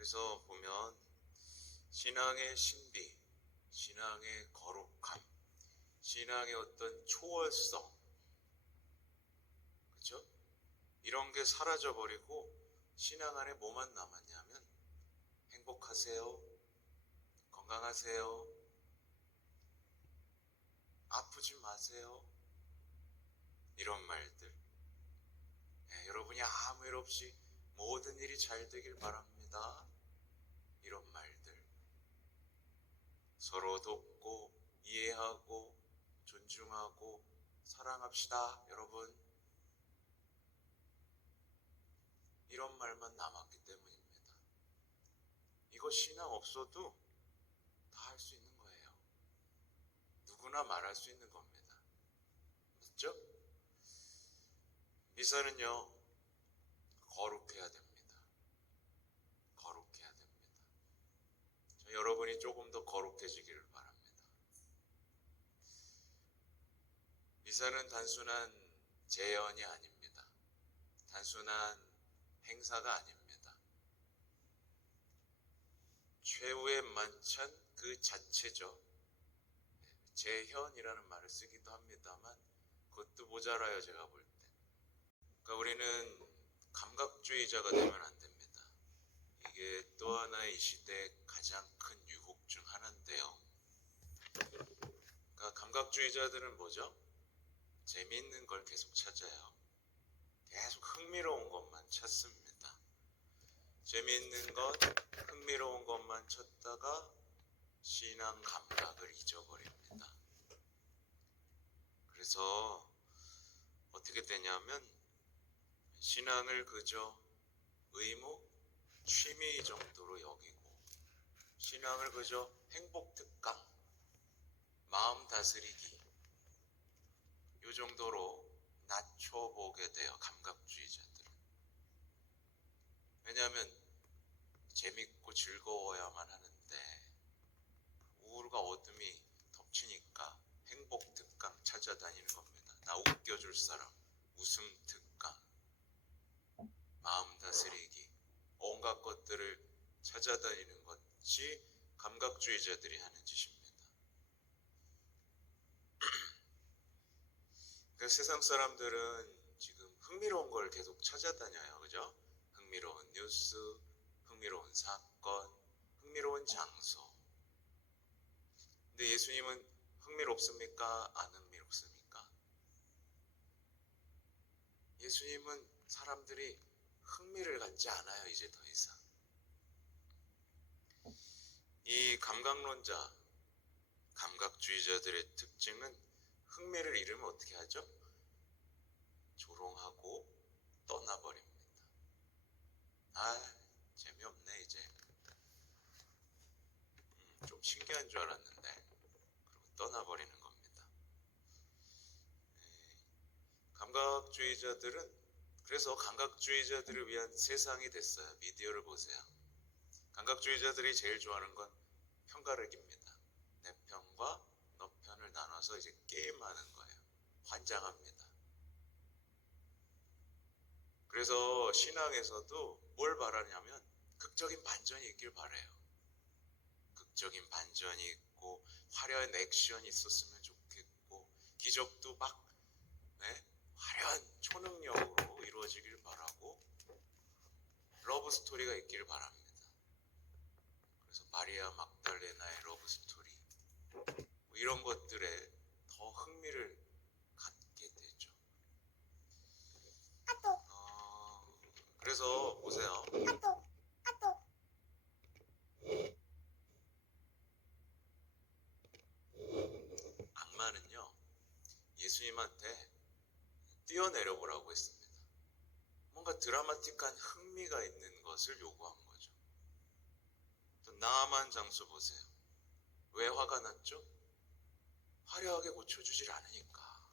그래서 보면 신앙의 신비, 신앙의 거룩함, 신앙의 어떤 초월성, 그렇죠? 이런 게 사라져버리고 신앙 안에 뭐만 남았냐면 행복하세요, 건강하세요, 아프지 마세요, 이런 말들. 여러분이 아무 일 없이 모든 일이 잘 되길 바랍니다, 이런 말들. 서로 돕고 이해하고 존중하고 사랑합시다, 여러분. 이런 말만 남았기 때문입니다. 이거 신앙 없어도 다 할 수 있는 거예요. 누구나 말할 수 있는 겁니다. 맞죠? 미사는요, 거룩해야 됩니다. 거룩해야 됩니다. 여러분이 조금 더 거룩해지기를 바랍니다. 미사는 단순한 제연이 아닙니다. 단순한 행사가 아닙니다. 최후의 만찬 그 자체죠. 제현이라는 말을 쓰기도 합니다만 그것도 모자라요, 제가 볼 때. 그러니까 우리는 감각주의자가 되면 안 됩니다. 이게 또 하나의 이 시대의 가장 큰 유혹 중 하나인데요. 그러니까 감각주의자들은 뭐죠? 재미있는 걸 계속 찾아요. 계속 흥미로운 것만 찾습니다. 재미있는 것, 흥미로운 것만 찾다가 신앙 감각을 잊어버립니다. 그래서 어떻게 되냐면 신앙을 그저 의무, 취미 정도로 여기고 신앙을 그저 행복 특강, 마음 다스리기 이 정도로 낮춰보게 돼요, 감각주의자들은. 왜냐하면 재밌고 즐거워야만 하는데 우울과 어둠이 덮치니까 행복 특강 찾아다니는 겁니다. 나 웃겨줄 사람, 웃음 특강, 마음 다스리기, 온갖 것들을 찾아다니는 것이 감각주의자들이 하는 짓입니다. 그러니까 세상 사람들은 지금 흥미로운 걸 계속 찾아다녀요. 그죠? 흥미로운 뉴스, 흥미로운 사건, 흥미로운 장소. 근데 예수님은 흥미롭습니까? 안 흥미롭습니까? 예수님은 사람들이 흥미를 갖지 않아요, 이제 더 이상. 이 감각론자, 감각주의자들의 특징은 흥미를 잃으면 어떻게 하죠? 조롱하고 떠나버립니다. 재미없네 이제. 좀 신기한 줄 알았는데 그리고 떠나버리는 겁니다. 감각주의자들은 그래서 감각주의자들을 위한 세상이 됐어요. 미디어를 보세요. 감각주의자들이 제일 좋아하는 건 편가르기입니다. 내 편과 너 편을 나눠서 이제 게임하는 거예요. 환장합니다. 그래서 신앙에서도 뭘 바라냐면 극적인 반전이 있길 바라요. 극적인 반전이 있고 화려한 액션이 있었으면 좋겠고 기적도 막 화려한 초능력으로 이루어지길 바라고 러브 스토리가 있길 바랍니다. 그래서 마리아 막달레나의 러브 스토리 이런 것들에 더 흥미를 갖게 되죠. 그래서 보세요. 악마는요, 예수님한테 뛰어내려 보라고 했습니다. 뭔가 드라마틱한 흥미가 있는 것을 요구한 거죠. 또 나아만 장수 보세요. 왜 화가 났죠? 화려하게 고쳐주질 않으니까.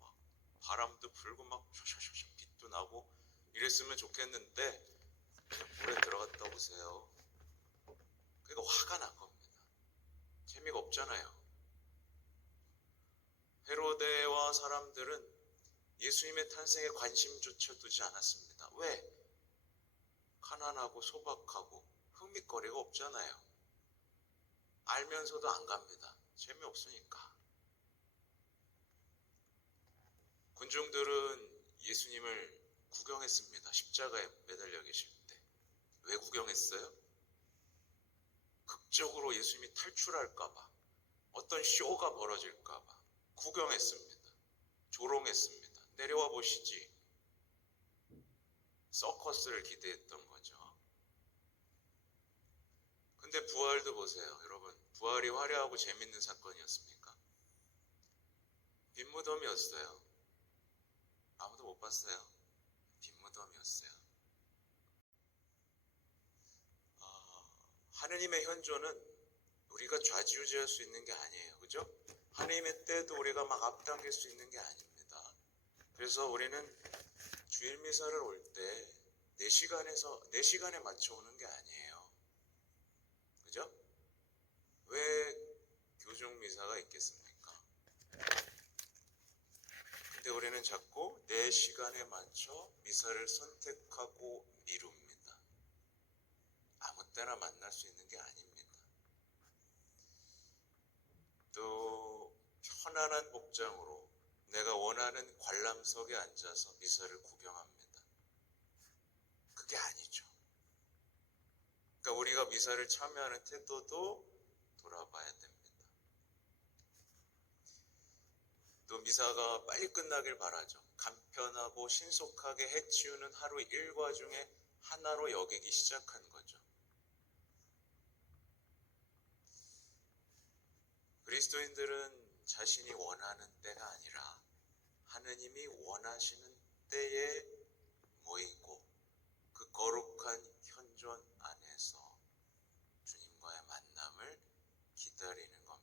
막 바람도 불고 막 샤샤샤 빛도 나고 이랬으면 좋겠는데 그냥 물에 들어갔다 오세요. 그러니까 화가 난 겁니다. 재미가 없잖아요. 헤로데와 사람들은 예수님의 탄생에 관심조차 두지 않았습니다. 왜? 가난하고 소박하고 흥미거리가 없잖아요. 알면서도 안 갑니다. 재미없으니까. 군중들은 예수님을 구경했습니다. 십자가에 매달려 계실 때. 왜 구경했어요? 극적으로 예수님이 탈출할까봐, 어떤 쇼가 벌어질까봐 구경했습니다. 조롱했습니다. 내려와 보시지. 서커스를 기대했던 거죠. 근데 부활도 보세요. 여러분, 부활이 화려하고 재밌는 사건이었습니까? 빈무덤이었어요. 아무도 못 봤어요. 빈무덤이었어요. 하느님의 현존은 우리가 좌지우지할 수 있는 게 아니에요. 그죠? 하느님의 때도 우리가 막 앞당길 수 있는 게 아닙니다. 그래서 우리는 주일 미사를 올 때 4시간에 맞춰 오는 게 아니에요. 그죠? 왜 교종 미사가 있겠습니까? 근데 우리는 자꾸 4시간에 맞춰 미사를 선택하고 미룹니다. 아무 때나 만날 수 있는 게 아닙니다. 또 편안한 복장으로 내가 원하는 관람석에 앉아서 미사를 구경합니다. 그게 아니죠. 그러니까 우리가 미사를 참여하는 태도도 돌아봐야 됩니다. 또 미사가 빨리 끝나길 바라죠. 간편하고 신속하게 해치우는 하루 일과 중에 하나로 여기기 시작한 거죠. 그리스도인들은 자신이 원하는 때가 아니라 하느님이 원하시는 때에 모이고 그 거룩한 현존 안에서 주님과의 만남을 기다리는 겁니다.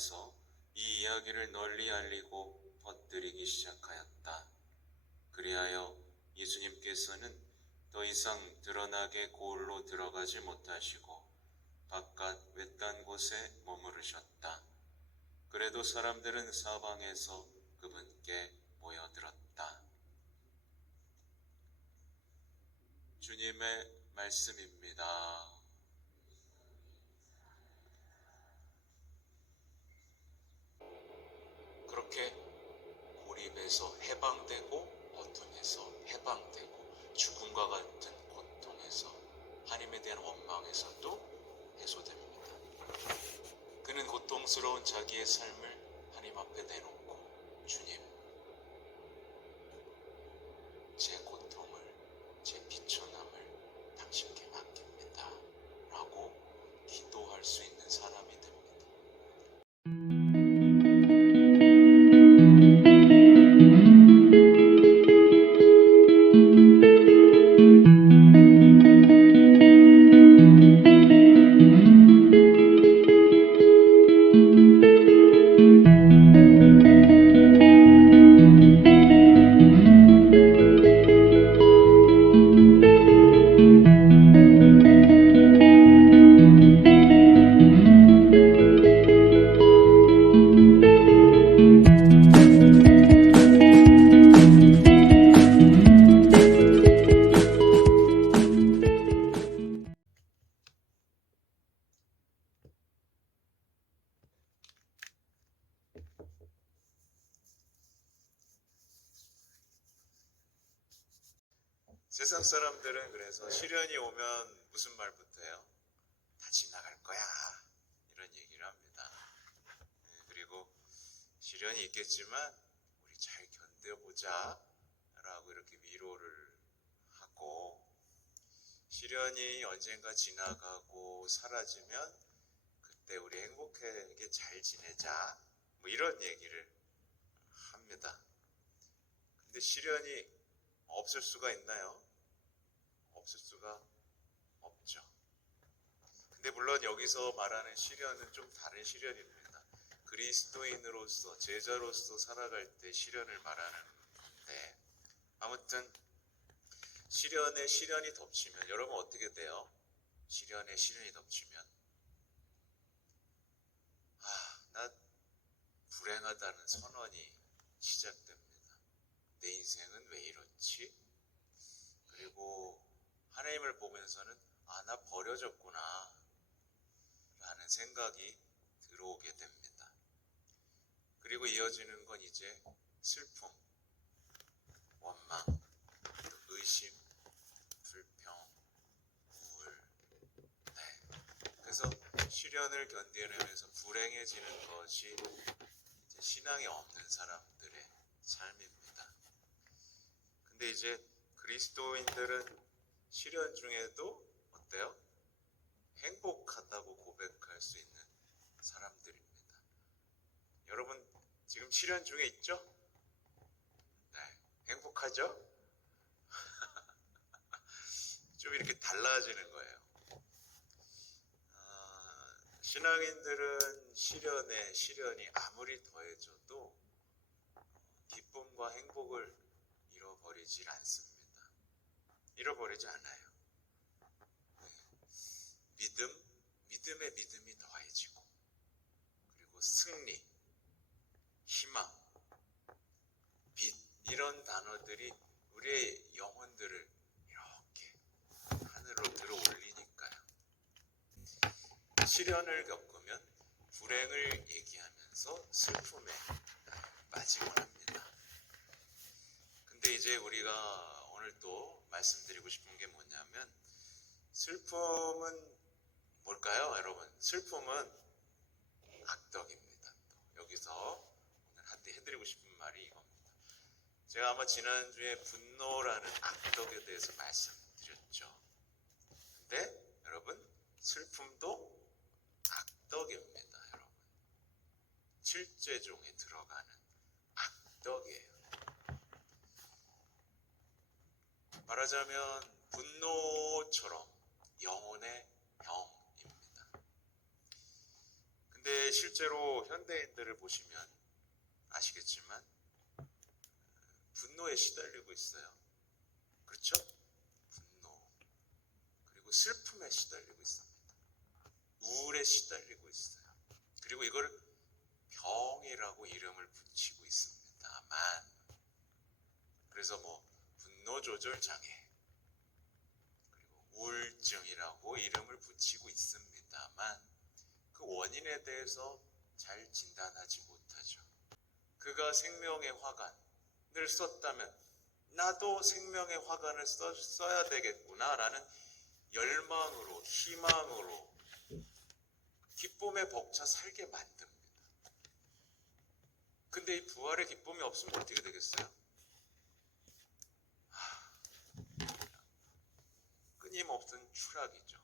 나서 이 이야기를 널리 알리고 퍼뜨리기 시작하였다. 그리하여 예수님께서는 더 이상 드러나게 고을로 들어가지 못하시고 바깥 외딴 곳에 머무르셨다. 그래도 사람들은 사방에서 그분께 모여들었다. 주님의 말씀입니다. 그렇게 고립에서 해방되고 어둠에서 해방되고 죽음과 같은 고통에서 하나님에 대한 원망에서도 해소됩니다. 그는 고통스러운 자기의 삶을 하나님 앞에 내놓고 주님, 제 고통을, 제 비천함을 당신께 맡깁니다 라고 기도할 수 있는 사람이 됩니다. 세상 사람들은 그래서 시련이 오면 무슨 말부터 해요? 다 지나갈 거야 이런 얘기를 합니다. 그리고 시련이 있겠지만 우리 잘 견뎌보자 라고 이렇게 위로를 하고, 시련이 언젠가 지나가고 사라지면 그때 우리 행복하게 잘 지내자 뭐 이런 얘기를 합니다. 근데 시련이 없을 수가 있나요? 없을 수가 없죠. 근데 물론 여기서 말하는 시련은 좀 다른 시련입니다. 그리스도인으로서, 제자로서 살아갈 때 시련을 말하는데, 아무튼 시련에 시련이 덮치면 여러분 어떻게 돼요? 시련에 시련이 덮치면 나 불행하다는 선언이 시작됩니다. 내 인생은 왜 이렇지? 그리고 하나님을 보면서는 나 버려졌구나 라는 생각이 들어오게 됩니다. 그리고 이어지는 건 이제 슬픔, 원망, 의심, 불평, 우울. 그래서 시련을 견뎌내면서 불행해지는 것이 이제 신앙이 없는 사람들의 삶입니다. 근데 이제 그리스도인들은 시련 중에도 어때요? 행복하다고 고백할 수 있는 사람들입니다. 여러분 지금 시련 중에 있죠? 네, 행복하죠? 좀 이렇게 달라지는 거예요. 신앙인들은 시련이 아무리 더해져도 기쁨과 행복을 잃어버리질 않습니다. 잃어버리지 않아요. 믿음의 믿음이 더해지고, 그리고 승리, 희망, 빛, 이런 단어들이 우리의 영혼들을 이렇게 하늘로 들어 올리니까요. 시련을 겪으면 불행을 얘기하면서 슬픔에 빠지곤 합니다. 근데 이제 우리가 오늘 또 말씀드리고 싶은 게 뭐냐면, 슬픔은 뭘까요, 여러분? 슬픔은 악덕입니다. 여기서 오늘 한테 해드리고 싶은 말이 이겁니다. 제가 아마 지난주에 분노라는 악덕에 대해서 말씀드렸죠. 근데 여러분, 슬픔도 악덕입니다. 여러분, 칠죄종에 들어가는 악덕이에요. 말하자면 분노처럼 영혼의 병입니다. 근데 실제로 현대인들을 보시면 아시겠지만 분노에 시달리고 있어요. 그렇죠? 분노. 그리고 슬픔에 시달리고 있습니다. 우울에 시달리고 있어요. 그리고 이걸 병이라고 이름을 붙이고 있습니다만, 그래서 뭐 분노 조절 장애 그리고 우울증이라고 이름을 붙이고 있습니다만 그 원인에 대해서 잘 진단하지 못하죠. 그가 생명의 화관을 썼다면 나도 생명의 화관을 써야 되겠구나 라는 열망으로, 희망으로 기쁨에 벅차 살게 만듭니다. 근데 이 부활의 기쁨이 없으면 어떻게 되겠어요? 끊임없는 추락이죠.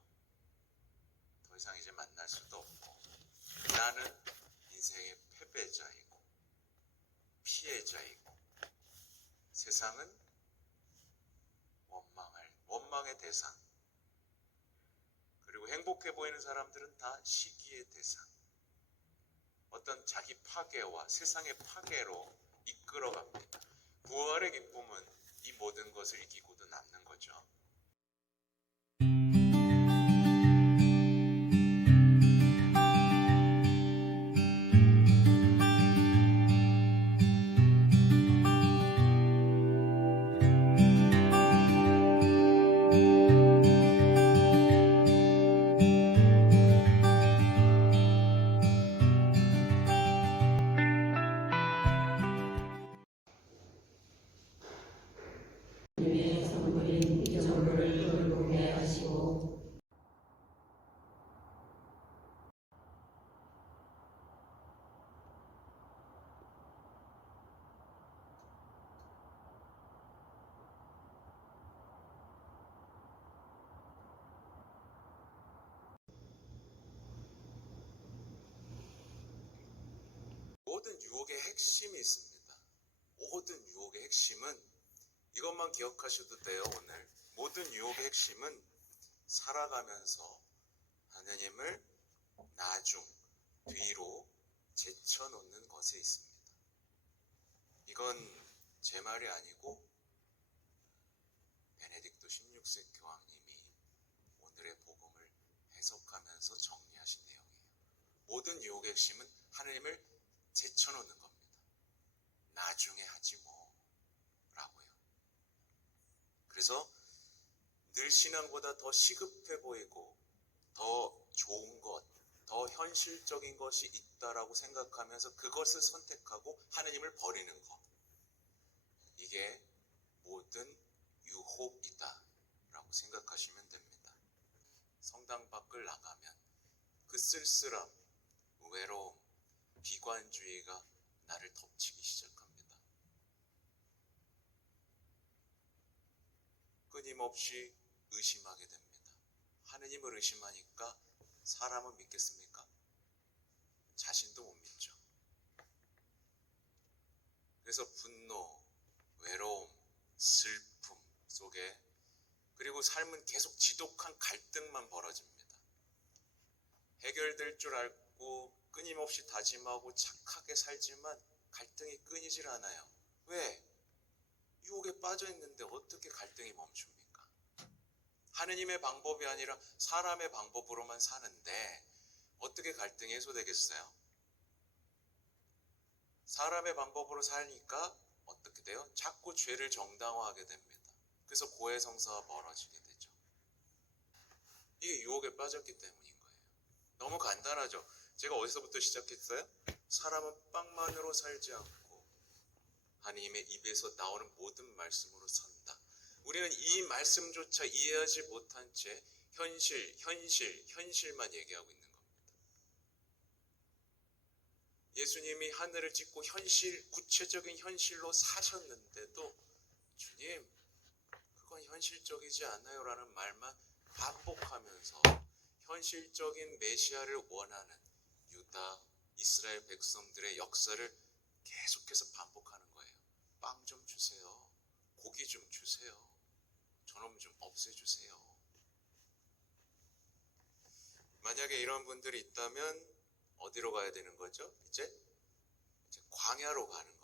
더 이상 이제 만날 수도 없고, 나는 인생의 패배자이고 피해자이고, 세상은 원망의 대상, 그리고 행복해 보이는 사람들은 다 시기의 대상, 어떤 자기 파괴와 세상의 파괴로 이끌어갑니다. 부활의 기쁨은 이 모든 것을 이기고도 남는 거죠. 모든 유혹의 핵심이 있습니다. 모든 유혹의 핵심은 이것만 기억하셔도 돼요. 오늘 모든 유혹의 핵심은 살아가면서 하느님을 나중 뒤로 제쳐놓는 것에 있습니다. 이건 제 말이 아니고 베네딕토 16세 교황님이 오늘의 복음을 해석하면서 정리하신 내용이에요. 모든 유혹의 핵심은 하느님을 제쳐놓는 겁니다. 나중에 하지 뭐 라고요. 그래서 늘 신앙보다 더 시급해 보이고 더 좋은 것, 더 현실적인 것이 있다라고 생각하면서 그것을 선택하고 하느님을 버리는 것, 이게 모든 유혹이다 라고 생각하시면 됩니다. 성당 밖을 나가면 그 쓸쓸함, 외로움, 비관주의가 나를 덮치기 시작합니다. 끊임없이 의심하게 됩니다. 하느님을 의심하니까 사람은 믿겠습니까? 자신도 못 믿죠. 그래서 분노, 외로움, 슬픔 속에, 그리고 삶은 계속 지독한 갈등만 벌어집니다. 해결될 줄 알고 끊임없이 다짐하고 착하게 살지만 갈등이 끊이질 않아요. 왜? 유혹에 빠져 있는데 어떻게 갈등이 멈춥니까? 하느님의 방법이 아니라 사람의 방법으로만 사는데 어떻게 갈등이 해소되겠어요? 사람의 방법으로 사니까 어떻게 돼요? 자꾸 죄를 정당화하게 됩니다. 그래서 고해성사가 벌어지게 되죠. 이게 유혹에 빠졌기 때문인 거예요. 너무 간단하죠? 제가 어디서부터 시작했어요? 사람은 빵만으로 살지 않고 하나님의 입에서 나오는 모든 말씀으로 산다. 우리는 이 말씀조차 이해하지 못한 채 현실만 얘기하고 있는 겁니다. 예수님이 하늘을 찢고 구체적인 현실로 사셨는데도 주님, 그건 현실적이지 않아요 라는 말만 반복하면서 현실적인 메시아를 원하는 유다, 이스라엘 백성들의 역사를 계속해서 반복하는 거예요. 빵 좀 주세요. 고기 좀 주세요. 저놈 좀 없애주세요. 만약에 이런 분들이 있다면 어디로 가야 되는 거죠? 이제 광야로 가는